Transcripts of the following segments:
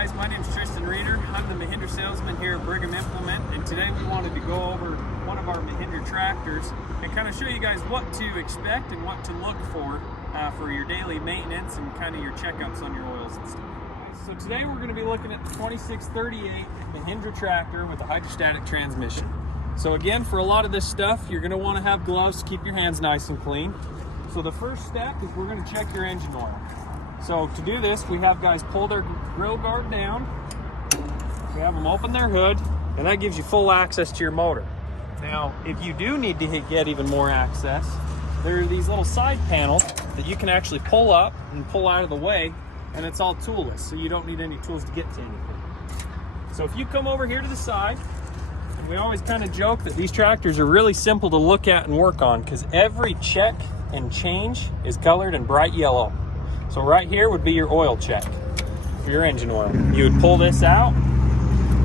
guys, my name is Tristan Reeder. I'm the Mahindra salesman here at Brigham Implement, and today we wanted to go over one of our Mahindra tractors and kind of show you guys what to expect and what to look for your daily maintenance and kind of your checkups on your oils and stuff. So today we're going to be looking at the 2638 Mahindra tractor with a hydrostatic transmission. So again, for a lot of this stuff, you're going to want to have gloves to keep your hands nice and clean. So the first step is we're going to check your engine oil. So to do this, we have guys pull their grill guard down, we have them open their hood, and that gives you full access to your motor. Now, if you do need to get even more access, there are these little side panels that you can actually pull up and pull out of the way, and it's all toolless, so you don't need any tools to get to anything. So if you come over here to the side, and we always kind of joke that these tractors are really simple to look at and work on because every check and change is colored in bright yellow. So right here would be your oil check for your engine oil. You would pull this out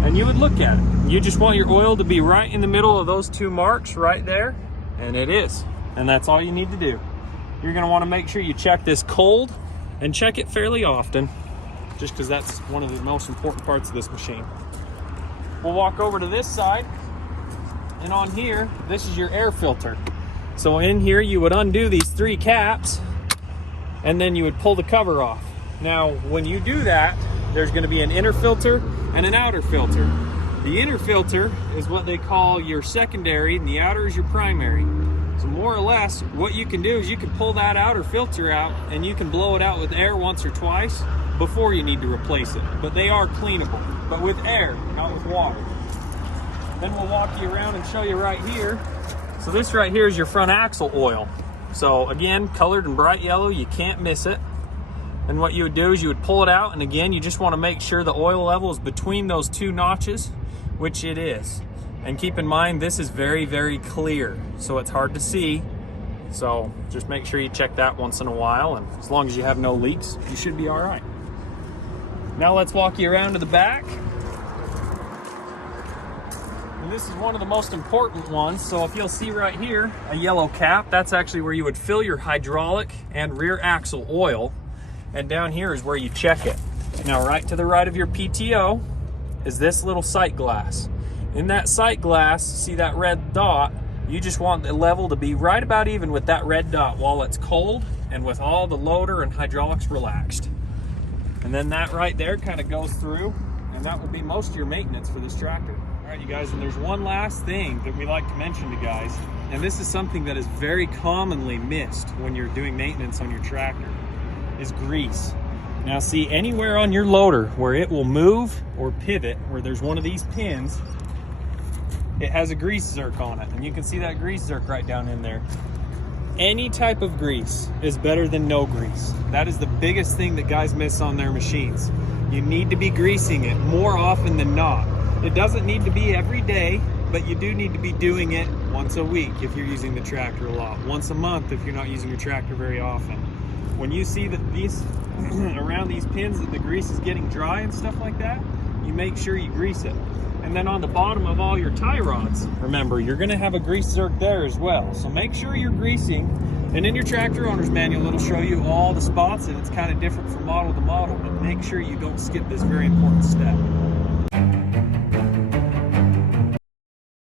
and you would look at it. You just want your oil to be right in the middle of those two marks right there, and it is. And that's all you need to do. You're gonna wanna make sure you check this cold and check it fairly often, just because that's one of the most important parts of this machine. We'll walk over to this side, and on here, this is your air filter. So in here, you would undo these three caps, and then you would pull the cover off. Now, when you do that, there's gonna be an inner filter and an outer filter. The inner filter is what they call your secondary, and the outer is your primary. So more or less, what you can do is you can pull that outer filter out, and you can blow it out with air once or twice before you need to replace it. But they are cleanable, but with air, not with water. Then we'll walk you around and show you right here. So this right here is your front axle oil. So again, colored in bright yellow, you can't miss it. And what you would do is you would pull it out, and again, you just want to make sure the oil level is between those two notches, which it is. And keep in mind, this is very, very clear, so it's hard to see. So just make sure you check that once in a while, and as long as you have no leaks, you should be all right. Now let's walk you around to the back. And this is one of the most important ones. So if you'll see right here, a yellow cap, that's actually where you would fill your hydraulic and rear axle oil. And down here is where you check it. Now right to the right of your PTO is this little sight glass. In that sight glass, see that red dot? You just want the level to be right about even with that red dot while it's cold and with all the loader and hydraulics relaxed. And then that right there kind of goes through, and that will be most of your maintenance for this tractor. All right, you guys, and there's one last thing that we like to mention to guys, and this is something that is very commonly missed when you're doing maintenance on your tractor, is grease. Now see, anywhere on your loader where it will move or pivot, where there's one of these pins, it has a grease zerk on it, and you can see that grease zerk right down in there. Any type of grease is better than no grease. That is the biggest thing that guys miss on their machines. You need to be greasing it more often than not. It doesn't need to be every day, but you do need to be doing it once a week if you're using the tractor a lot. Once a month if you're not using your tractor very often. When you see that these around these pins that the grease is getting dry and stuff like that, you make sure you grease it. And then on the bottom of all your tie rods, remember, you're gonna have a grease zerk there as well. So make sure you're greasing. And in your tractor owner's manual, it'll show you all the spots, and it's kind of different from model to model, but make sure you don't skip this very important step.